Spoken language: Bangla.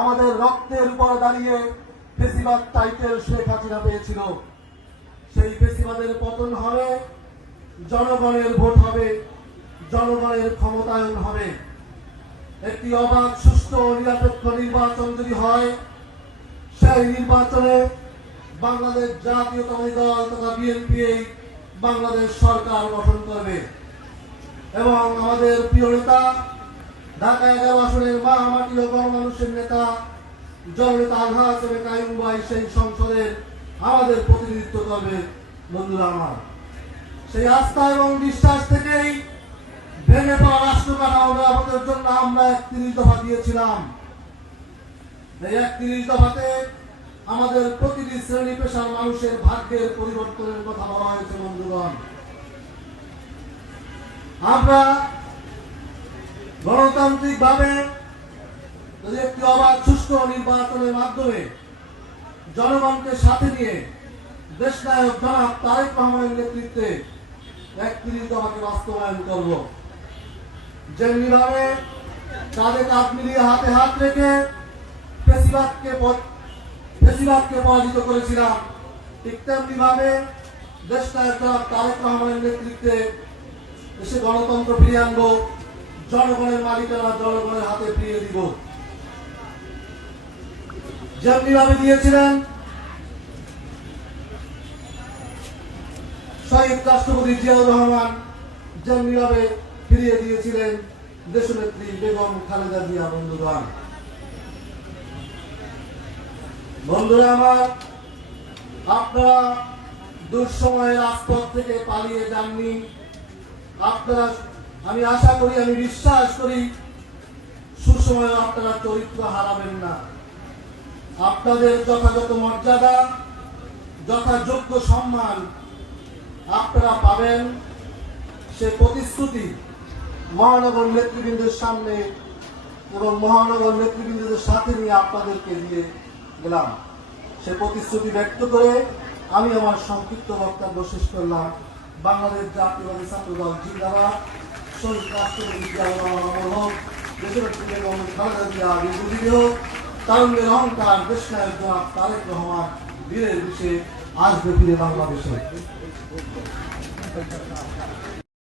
আমাদের রক্তের উপর দাঁড়িয়ে ফেসিবাদ টাইটেল শেখ হাসিনা পেয়েছিল। সেই ফেসিবাদের পতন হবে, জনগণের ভোট হবে, জনগণের ক্ষমতায়ন হবে। একটি অবাধ ও নিরপেক্ষ নির্বাচন যদি হয়, সেই নির্বাচনে বাংলাদেশ জাতীয়তাবাদী দল তথা বিএনপি বাংলাদেশ সরকার গঠন করবে। এবং আমাদের প্রিয় নেতা ঢাকা এগারো আসনের মা মাটি ও গণমানুষের নেতা, জননেতা আলহাস এবং কায়ুম ভাই সেই সংসদের আমাদের প্রতিনিধিত্ব করবে। বন্ধুরা আমার, সেই আস্থা এবং বিশ্বাস থেকেই ভেঙে পড়া রাষ্ট্র কাঠামো মেরামতের জন্য আমরা একত্রিশ দফা দিয়েছিলাম। এই একত্রিশ দফাতে আমাদের প্রতিটি শ্রেণি পেশার মানুষের ভাগ্যের পরিবর্তনের কথা বলা হয়েছে বন্ধুগণ। আমরা গণতান্ত্রিক ভাবে যদি একটি অবাধ সুস্থ নির্বাচনের মাধ্যমে জনগণকে সাথে নিয়ে দেশ নায়ক জনাব তারেক রহমানের নেতৃত্বে একত্রিশ দফাকে বাস্তবায়ন করব। যেমনিভাবে কাঁধে কাঁধ মিলিয়ে হাতে হাত রেখে প- পেশিবাদকে পরাজিত করেছিলাম, ঠিক তেমনি ভাবে দেশ নায়ক জনাব তারেক রহমানের নেতৃত্বে দেশে গণতন্ত্র ফিরিয়ে আনব। জনগণের মালিকানা জনগণের হাতে ফিরিয়ে দিব। যেমনি ভাবে দিয়েছিলেন, শহীদ রাষ্ট্রপতি জিয়াউর রহমান যেমনি ভাবে ফিরিয়ে দিয়েছিলেন দেশনেত্রী বেগম খালেদা জিয়া, বন্ধুগণ। বন্ধুরা আমার, আপনারা দুঃসময়ের রাজপথ থেকে পালিয়ে যাননি। আপনারা আমি আশা করি, আমি বিশ্বাস করি, সুসময়ে আপনারা চরিত্র হারাবেন না। আপনাদের যথাযথ মর্যাদা, যথাযোগ্য সম্মান আপনারা পাবেন। সে প্রতিশ্রুতি মহানগর নেতৃবৃন্দের সামনে এবং মহানগর নেতৃবৃন্দদের সাথে নিয়ে আপনাদেরকে দিয়ে গেলাম। সে প্রতিশ্রুতি ব্যক্ত করে আমি আমার সংক্ষিপ্ত বক্তব্য শেষ করলাম। বাংলাদেশ জাতীয়বাদী ছাত্র দল জিন্দাবাদ। শহীদ রাষ্ট্রপতি জিয়াউর রহমান অমর হোক দেশের বেগম খালেদা জিয়া হোক তারুণ্যের অহংকার দেশ জনাব তারেক রহমান বীরের বিষয়ে আসবে ফিরে বাংলাদেশে